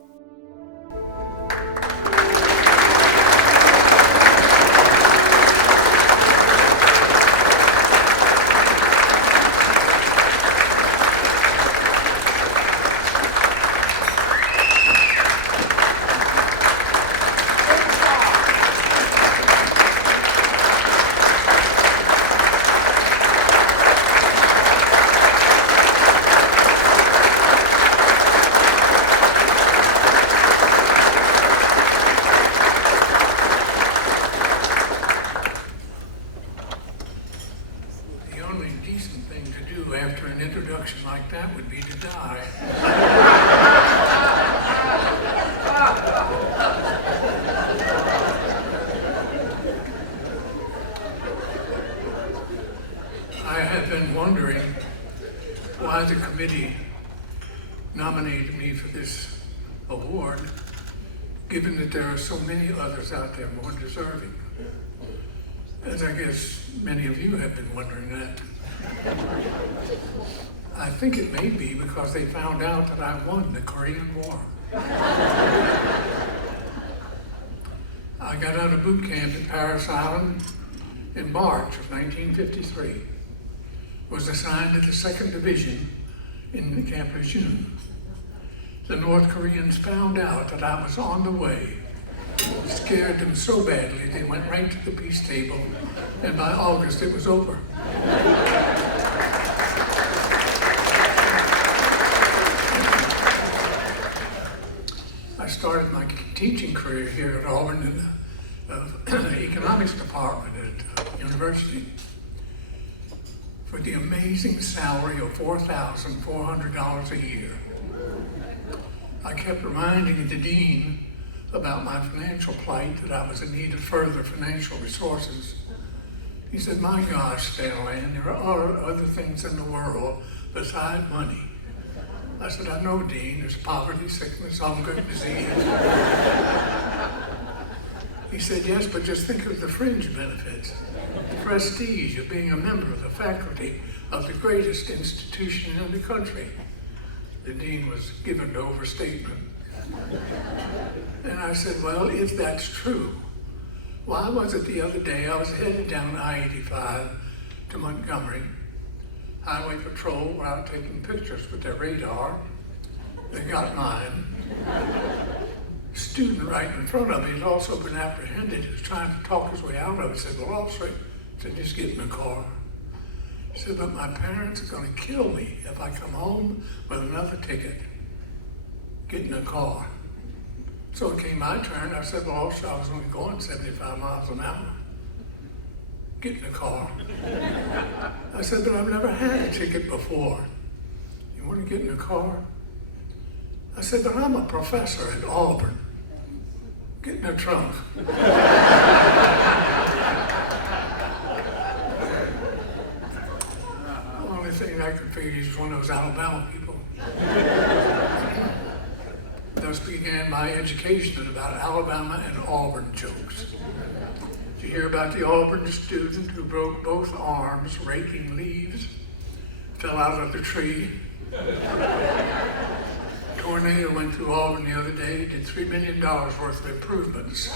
The only decent thing to do after an introduction like that would be to die. I have been wondering why the committee nominated me for this award, given that there are so many others out there more deserving. As I guess many of you have been wondering that. I think it may be because they found out that I won the Korean War. I got out of boot camp at Paris Island in March of 1953. Was assigned to the 2nd Division in Camp Lejeune. The North Koreans found out that I was on the way. It scared them so badly they went right to the peace table, and by August it was over. I started my teaching career here at Auburn in the economics department at university for the amazing salary of $4,400 a year. I kept reminding the dean about my financial plight, that I was in need of further financial resources. He said, "My gosh, Staniland, there are other things in the world beside money." I said, "I know, Dean, there's poverty, sickness, hunger, disease." He said, "Yes, but just think of the fringe benefits, the prestige of being a member of the faculty of the greatest institution in the country." The dean was given to overstatement. And I said, "Well, if that's true, why was it the other day I was headed down I-85 to Montgomery? Highway Patrol were out taking pictures with their radar. They got mine. Student right in front of me had also been apprehended. He was trying to talk his way out of it. He said, 'Well, officer,' I said, 'just get in the car.' He said, 'But my parents are going to kill me if I come home with another ticket. Get in the car.' So it came my turn. I said, 'Well, officer, I was only going 75 miles an hour. Get in the car.' I said, 'But I've never had a ticket before. You want to get in the car?' I said, 'But I'm a professor at Auburn. Get in the trunk.' The only thing I could figure is one of those Alabama people. Thus began my education about Alabama and Auburn jokes. Did you hear about the Auburn student who broke both arms raking leaves, fell out of the tree? Tornado went through Auburn the other day, did $3 million worth of improvements.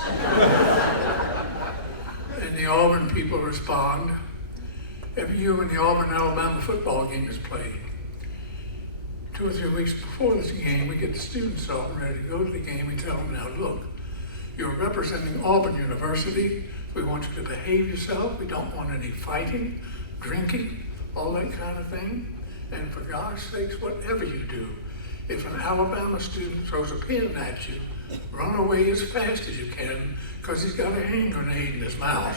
And the Auburn people respond. Every year when the Auburn-Alabama football game is played, 2 or 3 weeks before this game, we get the students all ready to go to the game. We tell them, "Now look, you're representing Auburn University. We want you to behave yourself. We don't want any fighting, drinking, all that kind of thing. And for gosh sakes, whatever you do, if an Alabama student throws a pin at you, run away as fast as you can because he's got a hand grenade in his mouth.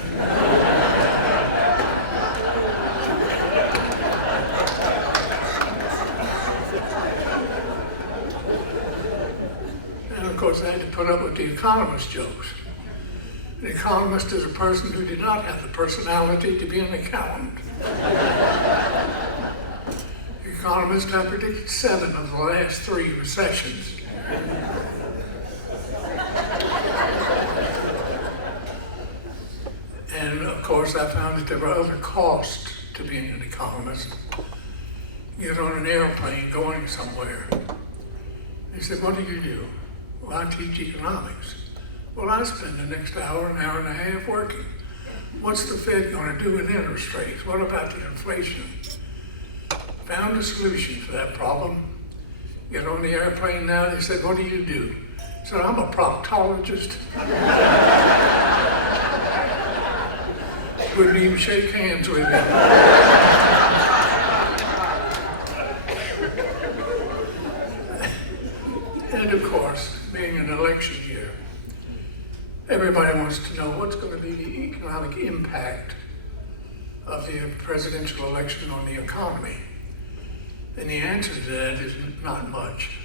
And of course I had to put up with the economist jokes. An economist is a person who did not have the personality to be an accountant. The economist, I predicted 7 of the last 3 recessions. And of course I found that there were other costs to being an economist. You get on an airplane going somewhere. They said, what do you do? Well, I teach economics. Well, I spend the next hour and a half working. What's the Fed going to do with interest rates? What about the inflation? Found a solution for that problem. Get on the airplane now, they said, what do you do? I said, I'm a proctologist. Wouldn't even shake hands with me. And of course, being an election year, everybody wants to know what's going to be the economic impact of the presidential election on the economy. And the answer to that is not much.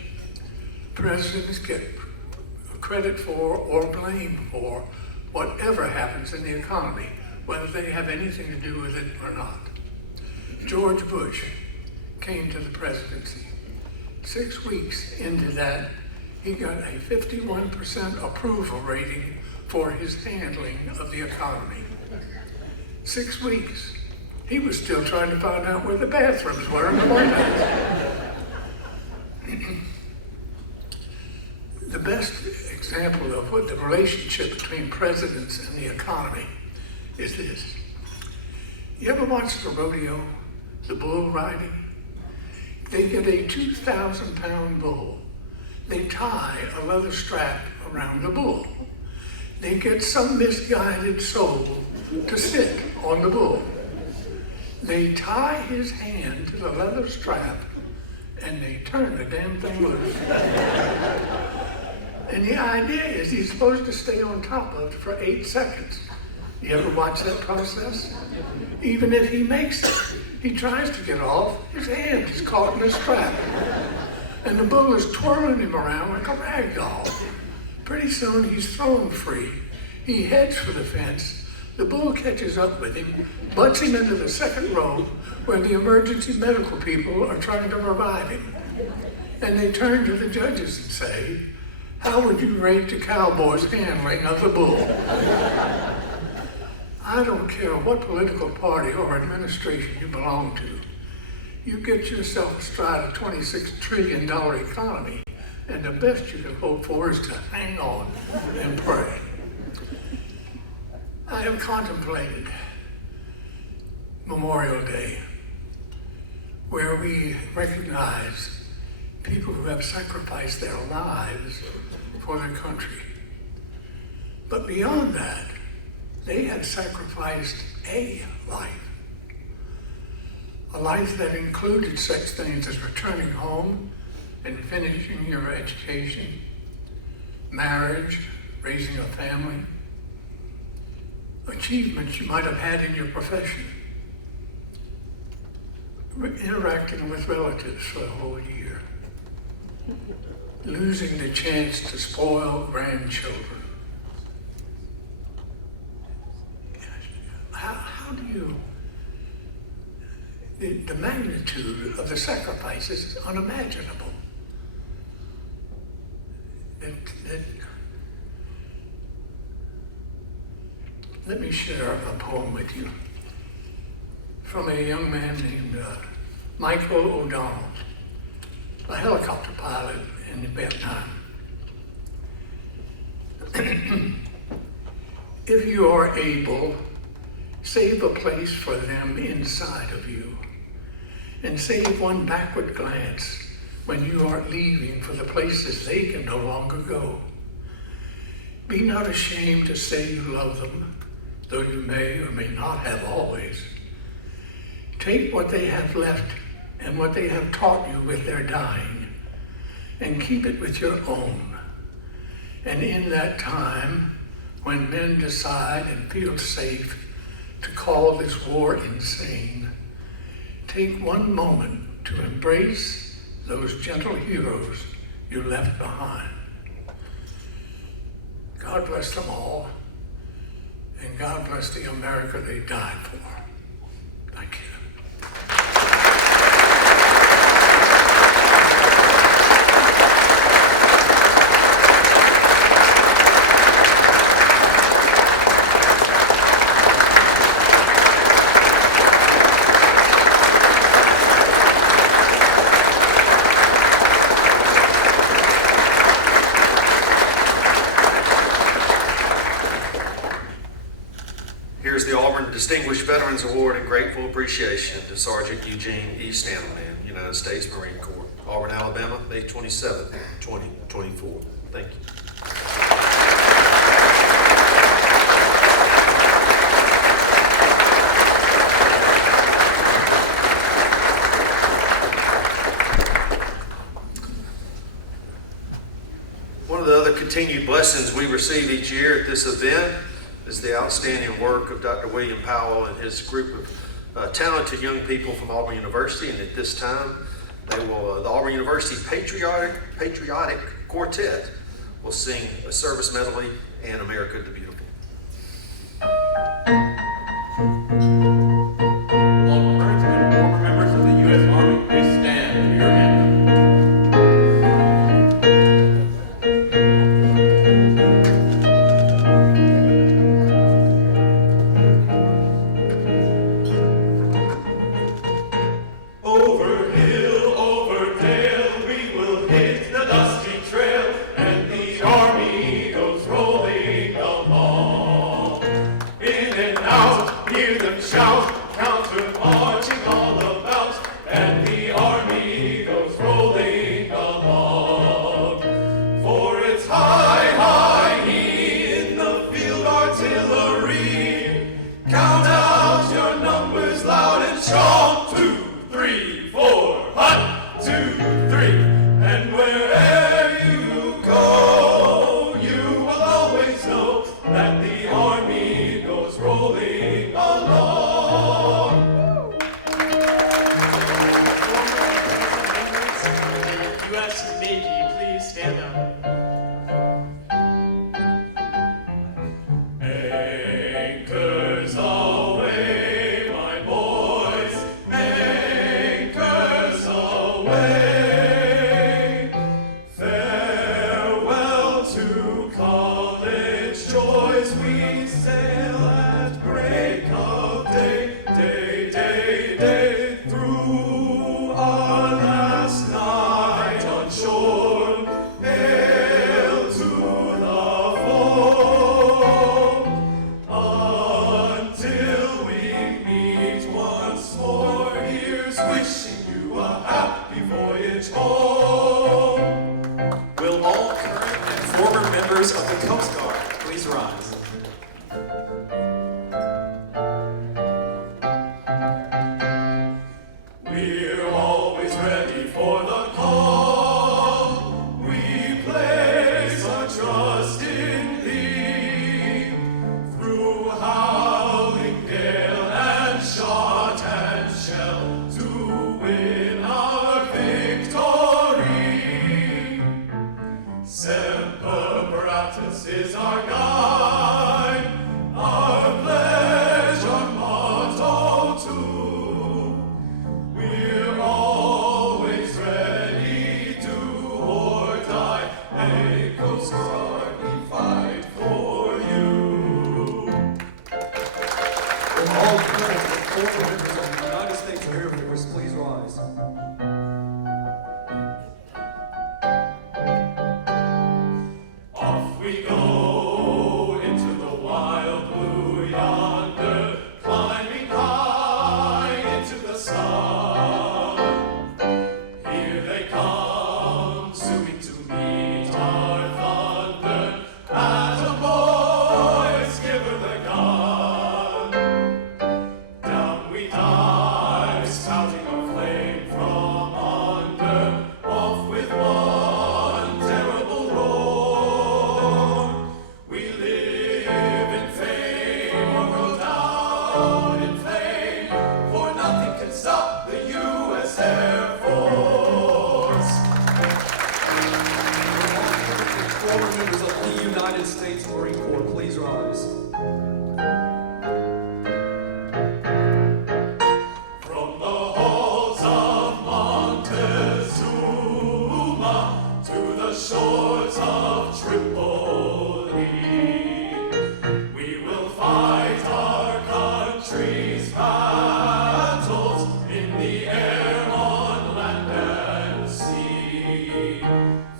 Presidents get credit for or blame for whatever happens in the economy, whether they have anything to do with it or not. George Bush came to the presidency. 6 weeks into that, he got a 51% approval rating for his handling of the economy. 6 weeks. He was still trying to find out where the bathrooms were in the White House. The best example of what the relationship between presidents and the economy is this. You ever watch the rodeo, the bull riding? They get a 2,000-pound bull. They tie a leather strap around the bull. They get some misguided soul to sit on the bull. They tie his hand to the leather strap and they turn the damn thing loose. And the idea is he's supposed to stay on top of it for 8 seconds. You ever watch that process? Even if he makes it, he tries to get off, his hand is caught in the strap. And the bull is twirling him around like a rag doll. Pretty soon he's thrown free. He heads for the fence. The bull catches up with him, butts him into the second row where the emergency medical people are trying to revive him. And they turn to the judges and say, how would you rate the cowboy's handling of the bull? I don't care what political party or administration you belong to. You get yourself astride a $26 trillion economy, and the best you can hope for is to hang on and pray. I have contemplated Memorial Day, where we recognize people who have sacrificed their lives for their country. But beyond that, they have sacrificed a life that included such things as returning home and finishing your education, marriage, raising a family, achievements you might have had in your profession, interacting with relatives for a whole year, losing the chance to spoil grandchildren. How do you, the magnitude of the sacrifices is unimaginable. Let me share a poem with you from a young man named Michael O'Donnell, a helicopter pilot in Vietnam. If you are able, save a place for them inside of you, and save one backward glance when you are leaving for the places they can no longer go. Be not ashamed to say you love them, though you may or may not have always. Take what they have left and what they have taught you with their dying, and keep it with your own. And in that time, when men decide and feel safe to call this war insane, take one moment to embrace those gentle heroes you left behind. God bless them all, and God bless the America they died for. Thank you. Here's the Auburn Distinguished Veterans Award and grateful appreciation to Sergeant Eugene E. Stanleyman, United States Marine Corps, Auburn, Alabama, May 27, 2024. Thank you. One of the other continued blessings we receive each year at this event is the outstanding work of Dr. William Powell and his group of talented young people from Auburn University. And at this time, the Auburn University Patriotic Quartet will sing a service medley and America the Beautiful. All current and former members of the U.S. Army, please stand for your anthem. Over hill, over dale, we will hit the dusty trail, and the army goes rolling along. In and out, hear them shout, counter marching all about, and the army goes rolling along. For it's high, high, in the field artillery. Count out your numbers loud and strong. 2, 3, 4, hut, 2, 3. And wherever you go, you will always know that the army goes rolling along. U.S. Navy, please stand up. Anchors aweigh, my boys, anchors aweigh. Farewell to college joys, we sail at break of day, day, day, day. Through our last night on shore, hail to the foe. Until we meet once more, here's wishing you a happy voyage home. Will all current and former members of the Coast Guard please rise? We're always ready for the call. We place our trust in thee. Through howling gale and shot and shell to win our victory. Semper Paratus is our guide, our pledge, our motto too. We're always ready to or die. Hey, Coast Guard, we fight for you. Will all current and former members of the United States Air Force please rise? Off we go. United States Marine Corps, please rise. From the halls of Montezuma to the shores of Tripoli, we will fight our country's battles in the air, on land and sea.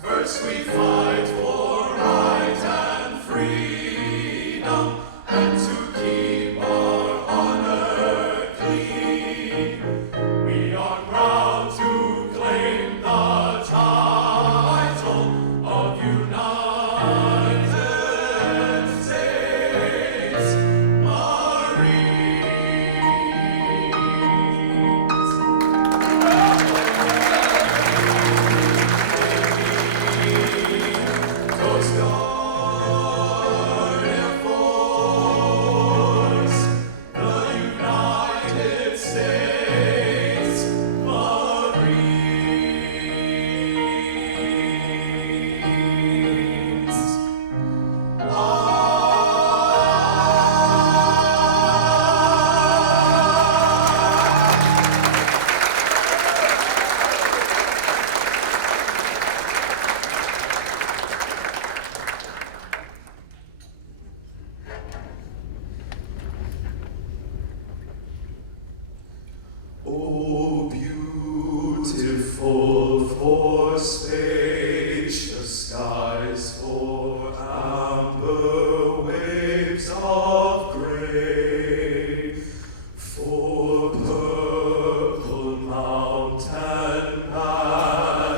First we fight for right and freedom, and to keep our honor clean. We are proud to claim the title of United States Coast Guard, Air Force, the United States Marines. Oh, beautiful for spacious skies, for amber waves of gray, for purple mountain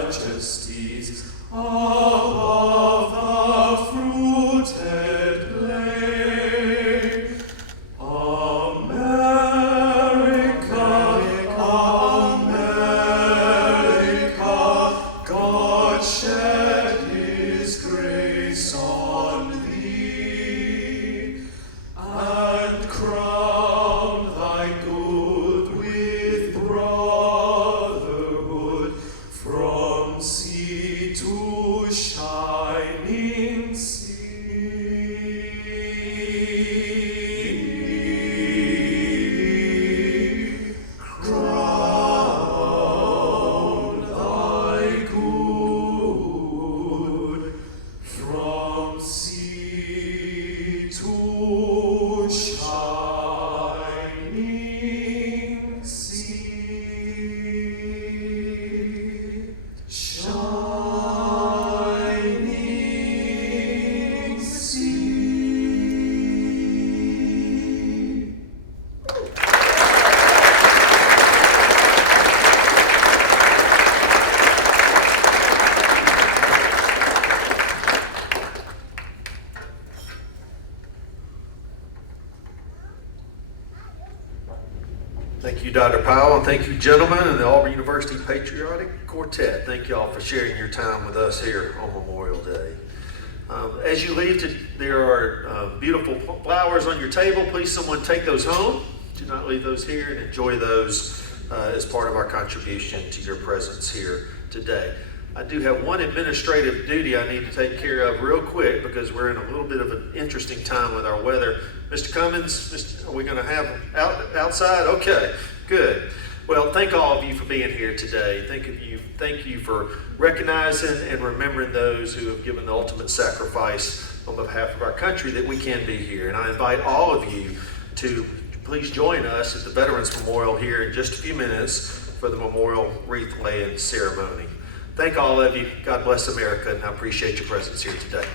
majesties above the fruited plain. America, America, God shed His grace on thee, and crown thy good with brotherhood, from sea to shining sea. Crown thy good, from sea to shining sea. Shining sea. Thank you, Dr. Powell, and thank you, gentlemen, and the Auburn University Patriotic Quartet. Thank you all for sharing your time with us here on Memorial Day. As you leave, there are beautiful flowers on your table. Please, someone take those home. Do not leave those here, and enjoy those as part of our contribution to your presence here today. I do have one administrative duty I need to take care of real quick because we're in a little bit of an interesting time with our weather. Mr. Cummins, are we going to have outside? Okay, good. Well, thank all of you for being here today. Thank you for recognizing and remembering those who have given the ultimate sacrifice on behalf of our country that we can be here. And I invite all of you to please join us at the Veterans Memorial here in just a few minutes for the memorial wreath laying ceremony. Thank all of you. God bless America, and I appreciate your presence here today.